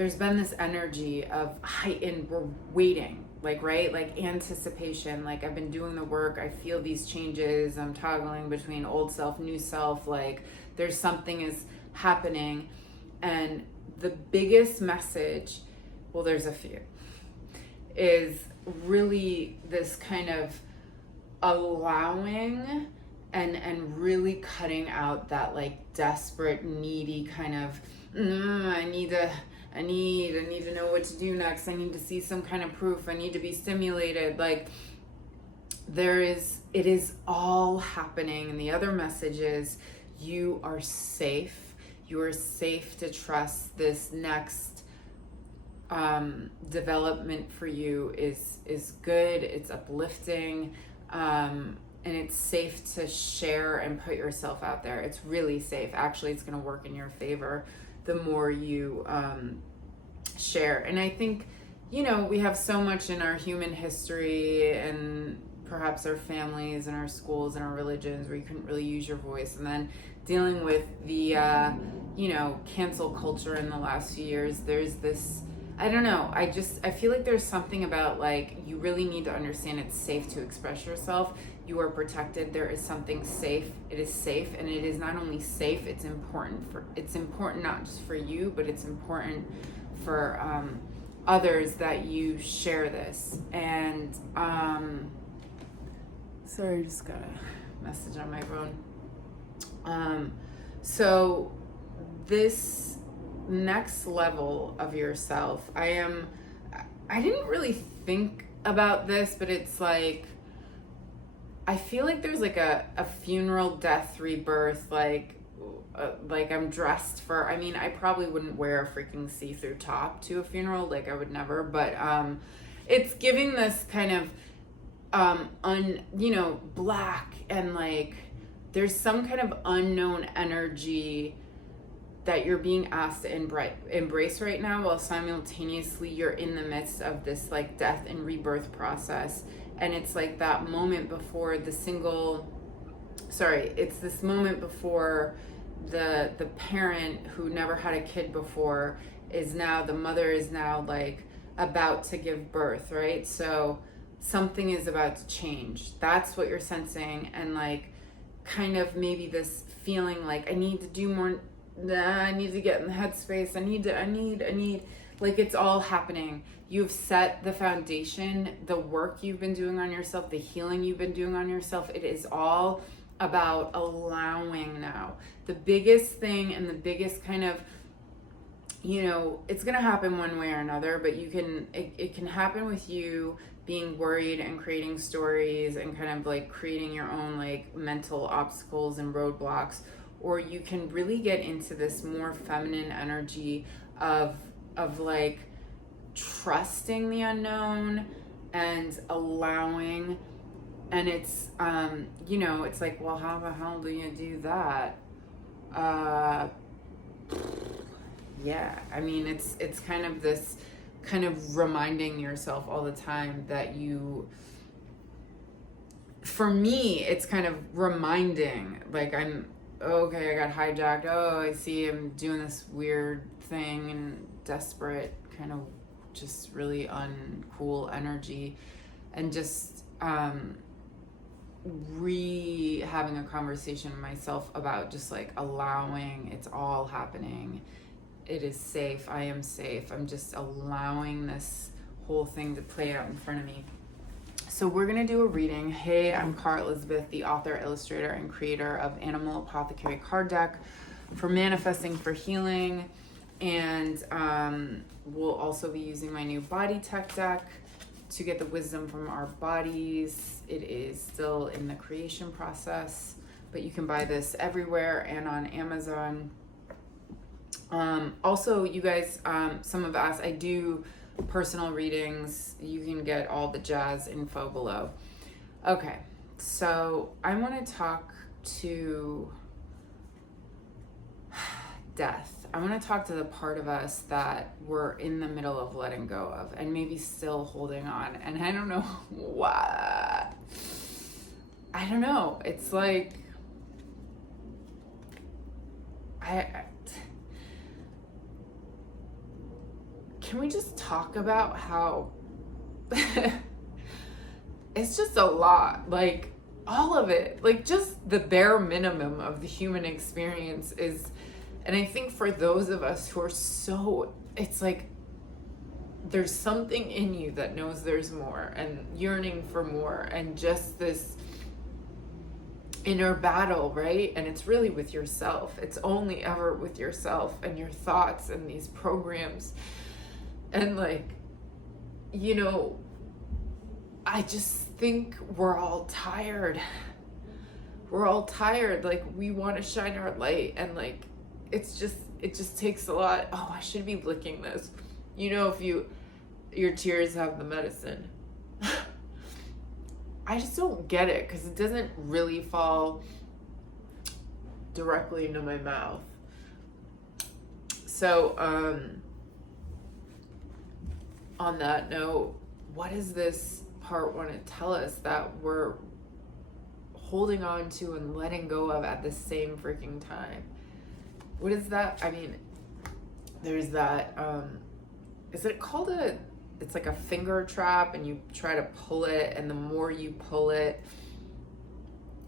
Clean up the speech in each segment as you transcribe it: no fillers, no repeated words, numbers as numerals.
there's been this energy of heightened, we're waiting, like, right? Like anticipation, like I've been doing the work, I feel these changes, I'm toggling between old self, new self, like there's something is happening. And the biggest message, well, there's a few, is really this kind of allowing and really cutting out that like desperate, needy kind of I need to know what to do next. I need to see some kind of proof. I need to be stimulated. Like it is all happening. And the other message is you are safe. You are safe to trust this next development for you is good. It's uplifting. And it's safe to share and put yourself out there. It's really safe. Actually, it's going to work in your favor the more you share. And I think, we have so much in our human history and perhaps our families and our schools and our religions where you couldn't really use your voice. And then dealing with the, cancel culture in the last few years, there's this, I don't know, I feel like there's something about like, you really need to understand it's safe to express yourself. You are protected. There is something safe. It is safe, and it is not only safe, it's important not just for you, but it's important for others that you share this. And sorry, I just got a message on my phone. So this next level of yourself, I didn't really think about this, but it's like, I feel like there's like a funeral, death, rebirth, like I'm dressed for, I probably wouldn't wear a freaking see-through top to a funeral, like I would never, but it's giving this kind of black, and like there's some kind of unknown energy that you're being asked to embrace right now, while simultaneously you're in the midst of this like death and rebirth process. And it's like that moment before it's this moment before the parent who never had a kid before the mother is now like about to give birth, right? So something is about to change. That's what you're sensing. And like kind of maybe this feeling like I need to do more, I need to get in the headspace, I need, like it's all happening. You've set the foundation, the work you've been doing on yourself, the healing you've been doing on yourself. It is all about allowing now. The biggest thing and the biggest kind of, it's going to happen one way or another, but it can happen with you being worried and creating stories and kind of like creating your own like mental obstacles and roadblocks, or you can really get into this more feminine energy of like trusting the unknown and allowing. And it's it's like, well, how the hell do you do that? Yeah, it's kind of this kind of reminding yourself all the time that for me, it's kind of reminding, like okay, I got hijacked. Oh, I see I'm doing this weird thing and desperate, kind of just really uncool energy. And just having a conversation with myself about just like allowing, it's all happening. It is safe. I am safe. I'm just allowing this whole thing to play out in front of me. So we're going to do a reading. Hey, I'm Cara Elizabeth, the author, illustrator, and creator of Animal Apothecary card deck for manifesting for healing. And we'll also be using my new body tech deck to get the wisdom from our bodies. It is still in the creation process, but you can buy this everywhere and on Amazon. Also, you guys, some have asked, I do personal readings. You can get all the jazz info below. Okay, so I want to talk to death. I want to talk to the part of us that we're in the middle of letting go of and maybe still holding on. And I don't know what. I don't know. It's like can we just talk about how it's just a lot, like all of it, like just the bare minimum of the human experience is, and I think for those of us who are so, it's like there's something in you that knows there's more and yearning for more and just this inner battle, right? And it's really with yourself. It's only ever with yourself and your thoughts and these programs. And like, you know, I just think we're all tired. We're all tired. Like, we want to shine our light, and like, it just takes a lot. Oh, I should be licking this. You know, if your tears have the medicine. I just don't get it because it doesn't really fall directly into my mouth. So, on that note, what does this part want to tell us that we're holding on to and letting go of at the same freaking time? What is that? I mean, there's that, is it called it's like a finger trap, and you try to pull it, and the more you pull it,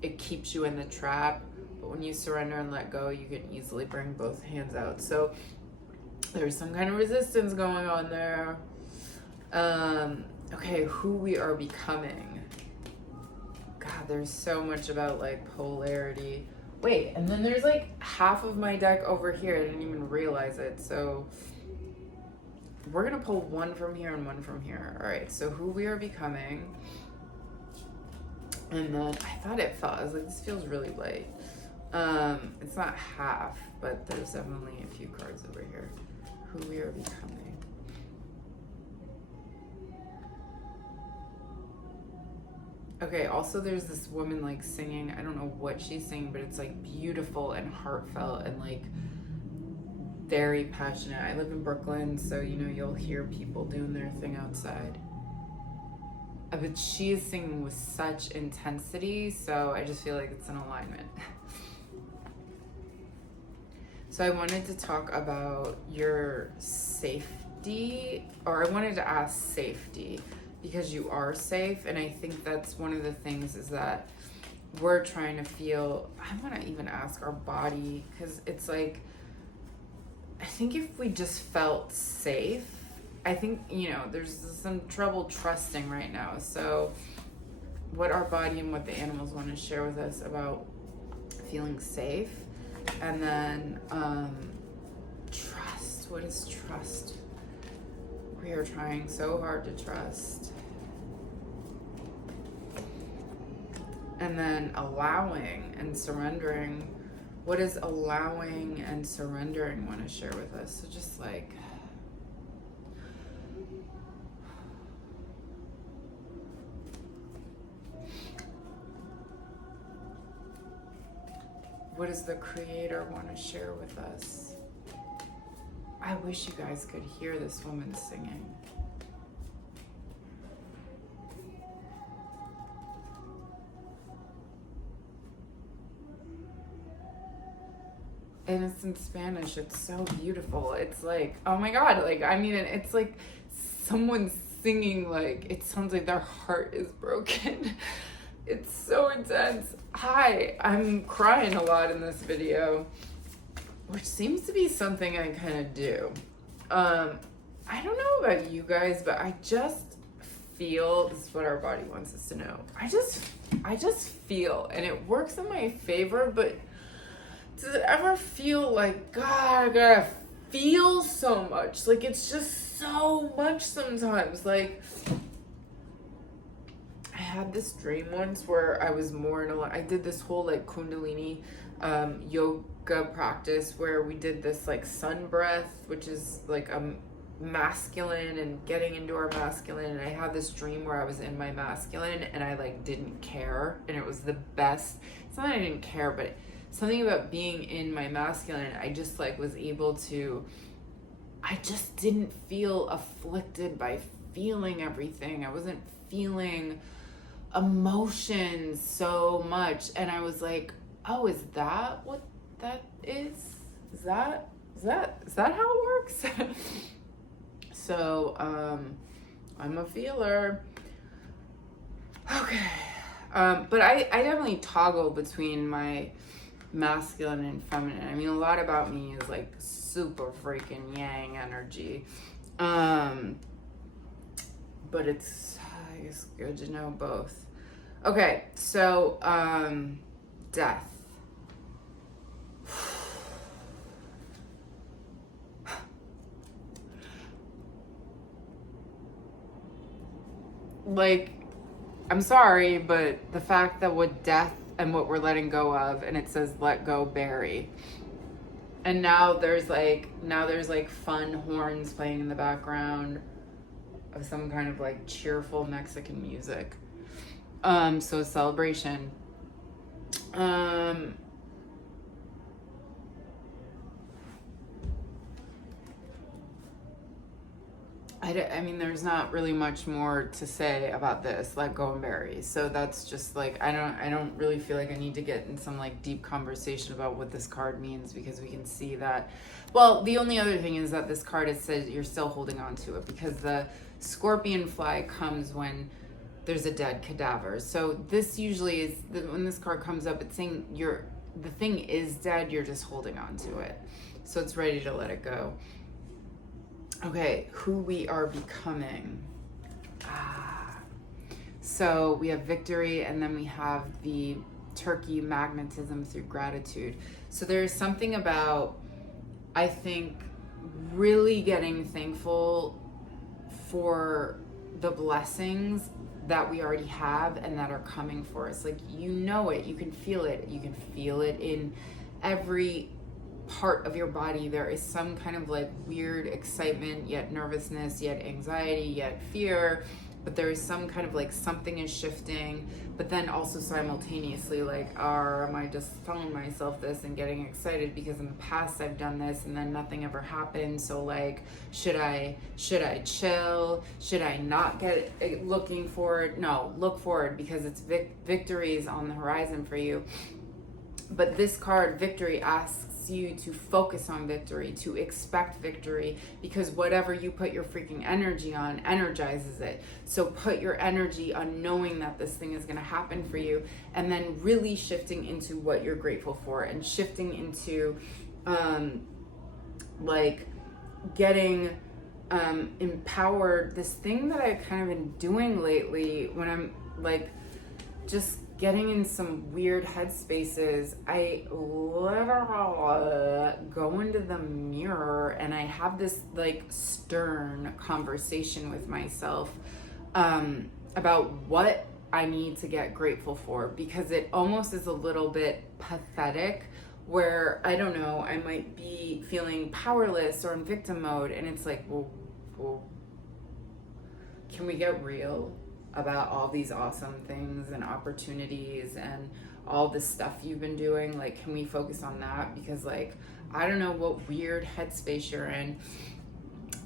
it keeps you in the trap. But when you surrender and let go, you can easily bring both hands out. So there's some kind of resistance going on there. Okay, who we are becoming. God, there's so much about like polarity. Wait, and then there's like half of my deck over here. I didn't even realize it. So we're gonna pull one from here and one from here. All right, so who we are becoming. And then I thought it felt, I was like, this feels really light. It's not half, but there's definitely a few cards over here. Who we are becoming. Okay, also there's this woman like singing, I don't know what she's singing, but it's like beautiful and heartfelt and like very passionate. I live in Brooklyn, so you know, you'll hear people doing their thing outside. But she is singing with such intensity, so I just feel like it's in alignment. So I wanted to talk about your safety, or I wanted to ask safety, because you are safe, and I think that's one of the things is that we're trying to feel, I want to even ask our body, because it's like, I think if we just felt safe, I think, you know, there's some trouble trusting right now. So what our body and what the animals want to share with us about feeling safe. And then trust. What is trust? We are trying so hard to trust. And then allowing and surrendering. What does allowing and surrendering want to share with us? So just like, what does the Creator want to share with us? I wish you guys could hear this woman singing. And it's in Spanish. It's so beautiful. It's like, oh my God. Like, I mean, it's like someone singing, like, it sounds like their heart is broken. It's so intense. Hi, I'm crying a lot in this video, which seems to be something I kind of do. I don't know about you guys, but I just feel, this is what our body wants us to know. I just feel, and it works in my favor, but does it ever feel like, God, I gotta feel so much? Like, it's just so much sometimes. Like, I had this dream once where I was more in I did this whole like Kundalini yoga practice where we did this like sun breath, which is like a masculine and getting into our masculine. And I had this dream where I was in my masculine and I like didn't care, and it was the best. It's not that I didn't care, but something about being in my masculine, I just like was able to, I just didn't feel afflicted by feeling everything. I wasn't feeling emotions so much, and I was like, oh, is that what that is? Is that how it works? So, I'm a feeler. Okay. But I definitely toggle between my masculine and feminine. I mean, a lot about me is like super freaking yang energy. But it's good to know both. Okay, so death. Like, I'm sorry, but the fact that with death and what we're letting go of, and it says let go, bury. And now there's like fun horns playing in the background of some kind of like cheerful Mexican music. So a celebration. I mean, there's not really much more to say about this, let go and bury. So that's just like, I don't really feel like I need to get in some like deep conversation about what this card means, because we can see that. Well, the only other thing is that this card, it says you're still holding on to it, because the scorpion fly comes when there's a dead cadaver. So this usually is, when this card comes up, it's saying the thing is dead, you're just holding on to it. So it's ready to let it go. Okay, who we are becoming. So we have victory, and then we have the turkey, magnetism through gratitude. So there's something about, I think, really getting thankful for the blessings that we already have and that are coming for us. Like, you know it, you can feel it. You can feel it in every part of your body. There is some kind of like weird excitement, yet nervousness, yet anxiety, yet fear, but there is some kind of like something is shifting, but then also simultaneously like, am I just telling myself this and getting excited because in the past I've done this and then nothing ever happened? So like, should I chill? Should I not get looking forward? No, look forward, because it's victory is on the horizon for you. But this card, victory, asks you to focus on victory, to expect victory, because whatever you put your freaking energy on energizes it. So put your energy on knowing that this thing is going to happen for you, and then really shifting into what you're grateful for, and shifting into like getting empowered. This thing that I've kind of been doing lately, when I'm like just getting in some weird headspaces, I literally go into the mirror and I have this like stern conversation with myself about what I need to get grateful for, because it almost is a little bit pathetic, where I don't know, I might be feeling powerless or in victim mode, and it's like, well, can we get real about all these awesome things and opportunities and all this stuff you've been doing? Like, can we focus on that? Because like, I don't know what weird headspace you're in,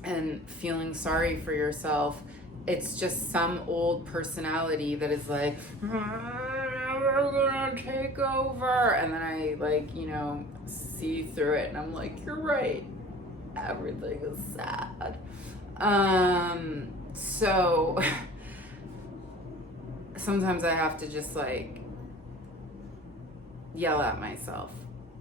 and feeling sorry for yourself, it's just some old personality that is like, we're gonna take over, and then I like, see through it, and I'm like, you're right, everything is sad. So sometimes I have to just like yell at myself.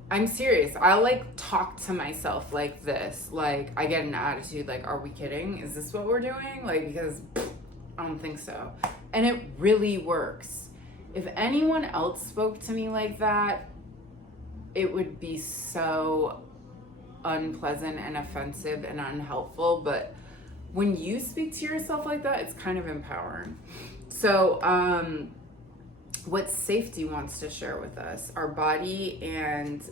I'm serious. I'll like talk to myself like this. Like, I get an attitude like, are we kidding? Is this what we're doing? Like, because I don't think so. And it really works. If anyone else spoke to me like that, it would be so unpleasant and offensive and unhelpful. But when you speak to yourself like that, it's kind of empowering. So, what safety wants to share with us, our body and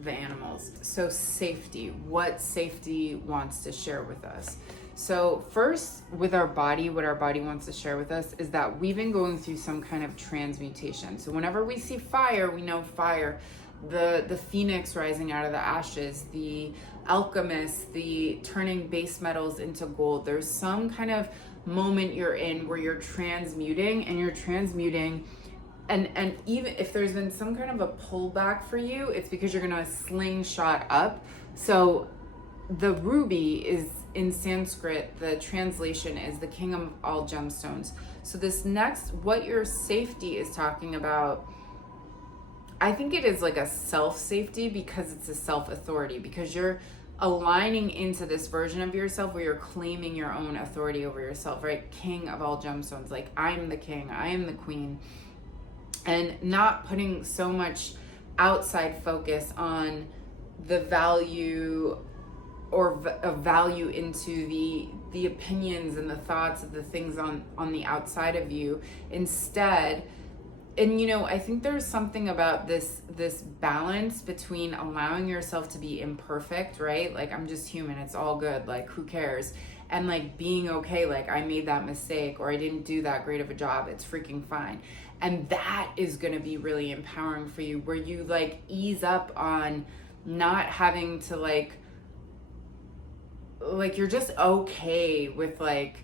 the animals. So safety, what safety wants to share with us. So first, with our body, what our body wants to share with us is that we've been going through some kind of transmutation. So whenever we see fire, we know fire, the phoenix rising out of the ashes, the alchemist, the turning base metals into gold. There's some kind of moment you're in where you're transmuting, and and even if there's been some kind of a pullback for you, it's because you're gonna slingshot up. So the ruby is in Sanskrit, the translation is the king of all gemstones. So this next, what your safety is talking about, I think it is like a self-safety because it's a self-authority, because you're aligning into this version of yourself where you're claiming your own authority over yourself, right? King of all gemstones, like I'm the king, I am the queen, and not putting so much outside focus on the value or value into the opinions and the thoughts of the things on the outside of you. Instead, and you know, I think there's something about this balance between allowing yourself to be imperfect, right? Like, I'm just human, it's all good, like who cares? And like being okay, like I made that mistake or I didn't do that great of a job, it's freaking fine. And that is going to be really empowering for you, where you like ease up on not having to like you're just okay with like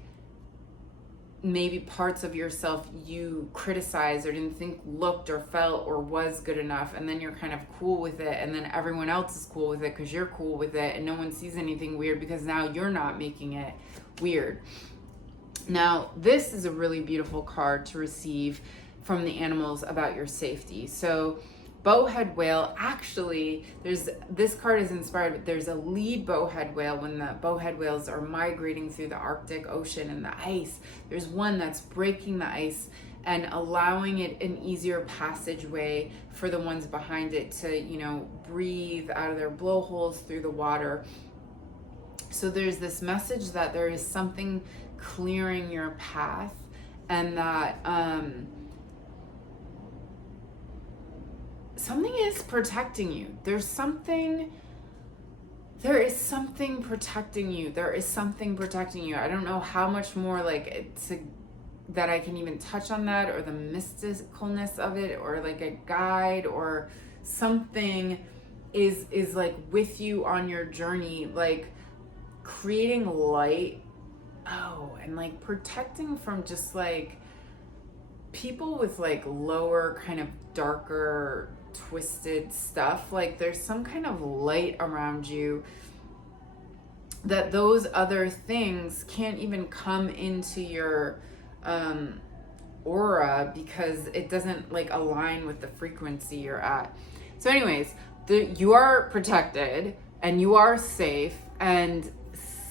maybe parts of yourself you criticized or didn't think looked or felt or was good enough, and then you're kind of cool with it, and then everyone else is cool with it because you're cool with it, and no one sees anything weird because now you're not making it weird. Now, this is a really beautiful card to receive from the animals about your safety. So bowhead whale, actually, this card is inspired, but there's a lead bowhead whale when the bowhead whales are migrating through the Arctic Ocean and the ice. There's one that's breaking the ice and allowing it an easier passageway for the ones behind it to, you know, breathe out of their blowholes through the water. So there's this message that there is something clearing your path, and that something is protecting you. There is something protecting you. There is something protecting you. I don't know how much more that I can even touch on that, or the mysticalness of it, or like a guide or something is like with you on your journey, like creating light. Oh, and like protecting from just like people with like lower kind of darker twisted stuff. Like there's some kind of light around you that those other things can't even come into your aura because it doesn't like align with the frequency you're at. So anyways, you are protected and you are safe. And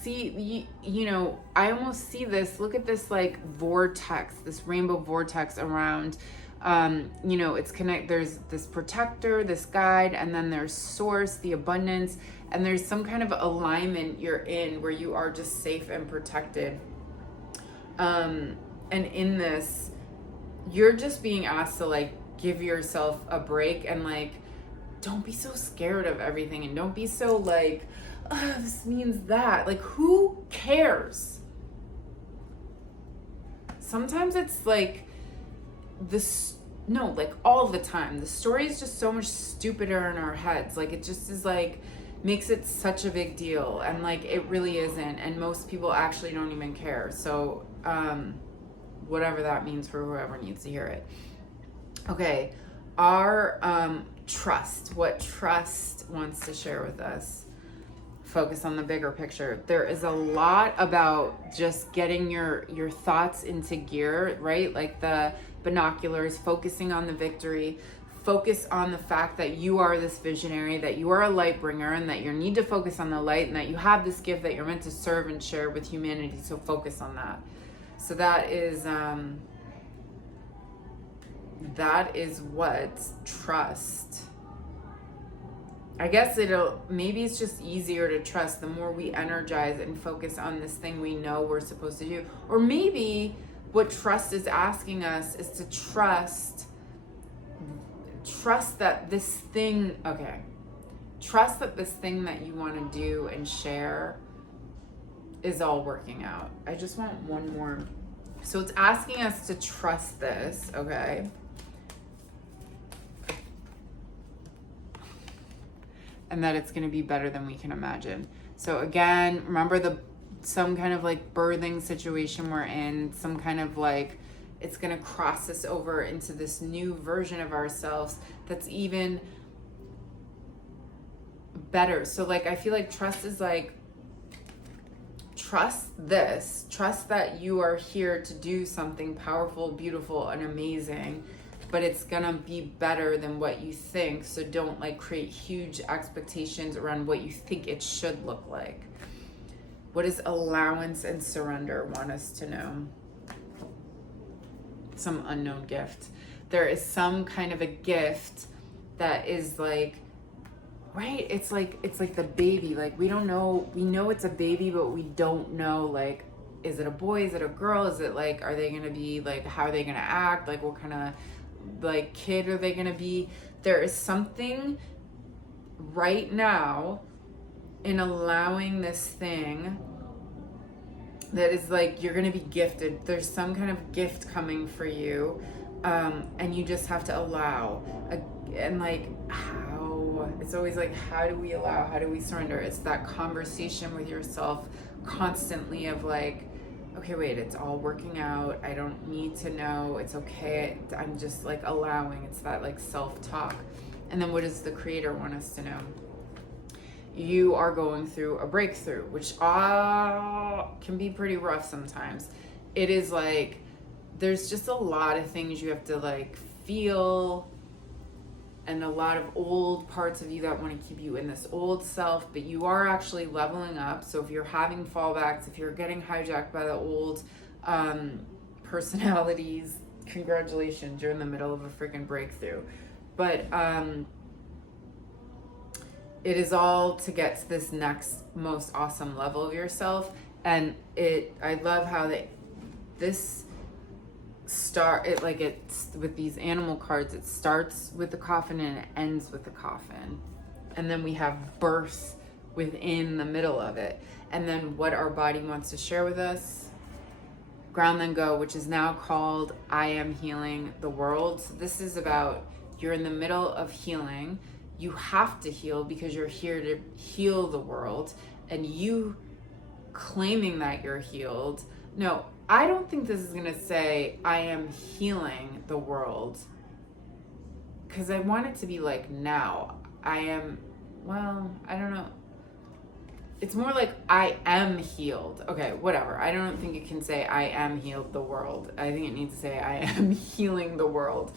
see, you know, I almost see this, look at this like vortex, this rainbow vortex around, you know, it's there's this protector, this guide, and then there's source, the abundance, and there's some kind of alignment you're in where you are just safe and protected. And in this, you're just being asked to like give yourself a break and like, don't be so scared of everything, and don't be so like, oh, this means that. Like, who cares? Sometimes it's like this, no, like all the time. The story is just so much stupider in our heads. Like, it just is like, makes it such a big deal. And like, it really isn't. And most people actually don't even care. So, whatever that means for whoever needs to hear it. Okay. Our trust, what trust wants to share with us. Focus on the bigger picture. There is a lot about just getting your thoughts into gear, right? Like the binoculars, focusing on the victory, focus on the fact that you are this visionary, that you are a light bringer, and that you need to focus on the light, and that you have this gift that you're meant to serve and share with humanity. So focus on that. So that is what trust. I guess maybe it's just easier to trust the more we energize and focus on this thing we know we're supposed to do. Or maybe what trust is asking us is to trust that this thing, trust that this thing that you want to do and share is all working out. I just want one more. So it's asking us to trust this, okay? And that it's going to be better than we can imagine. So again, remember some kind of like birthing situation we're in, some kind of like, it's going to cross us over into this new version of ourselves that's even better. So like, I feel like trust is like trust this. Trust that you are here to do something powerful, beautiful, and amazing, but it's gonna be better than what you think. So don't like create huge expectations around what you think it should look like. What does allowance and surrender want us to know? Some unknown gift. There is some kind of a gift that is like, right? It's like the baby. Like we don't know, we know it's a baby, but we don't know, like, is it a boy? Is it a girl? Is it like, are they gonna be like, how are they gonna act? Like what kind of like kid are they gonna be? There is something right now in allowing this thing that is like, you're gonna be gifted. There's some kind of gift coming for you, and you just have to allow. And like, how? It's always like, how do we allow? How do we surrender? It's that conversation with yourself constantly of like, okay, wait, it's all working out. I don't need to know. It's okay. I'm just like allowing. It's that like self-talk. And then what does the Creator want us to know? You are going through a breakthrough, which can be pretty rough sometimes. It is like, there's just a lot of things you have to like feel, and a lot of old parts of you that want to keep you in this old self, but you are actually leveling up. So if you're having fallbacks, if you're getting hijacked by the old personalities, congratulations, you're in the middle of a freaking breakthrough. But it is all to get to this next most awesome level of yourself. And I love how it's with these animal cards, it starts with the coffin and it ends with the coffin. And then we have birth within the middle of it. And then what our body wants to share with us, Ground Then Go, which is now called I Am Healing the World. So this is about, you're in the middle of healing. You have to heal because you're here to heal the world, and you claiming that you're healed. No, I don't think this is gonna say I am healing the world, because I want it to be like now. I don't know. It's more like I am healed. Okay, whatever. I don't think it can say I am healed the world. I think it needs to say I am healing the world.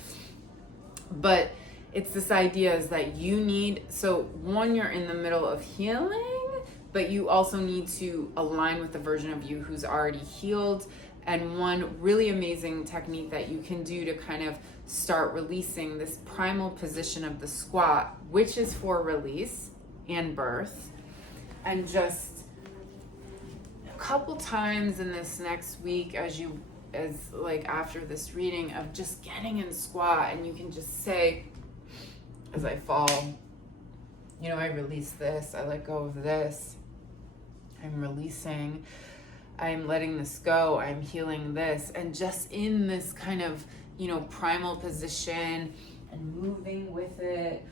But it's this idea is that you need, so one, you're in the middle of healing, but you also need to align with the version of you who's already healed. And one really amazing technique that you can do to kind of start releasing this primal position of the squat, which is for release and birth. And just a couple times in this next week, as after this reading, of just getting in squat, and you can just say, as I fall, I release this, I let go of this, I'm releasing, I'm letting this go, I'm healing this. And just in this kind of, primal position and moving with it,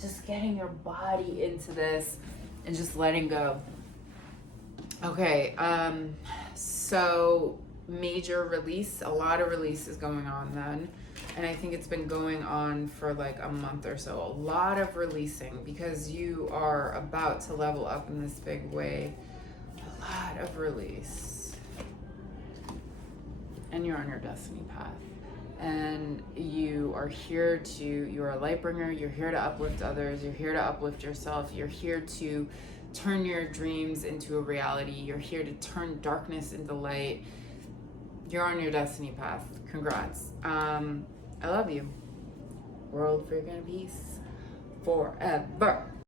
just getting your body into this and just letting go. Okay, so major release, a lot of release is going on then. And I think it's been going on for like a month or so. A lot of releasing, because you are about to level up in this big way. A lot of release. And you're on your destiny path. And you are you're a light bringer. You're here to uplift others. You're here to uplift yourself. You're here to turn your dreams into a reality. You're here to turn darkness into light. You're on your destiny path. Congrats. I love you. World freaking peace forever.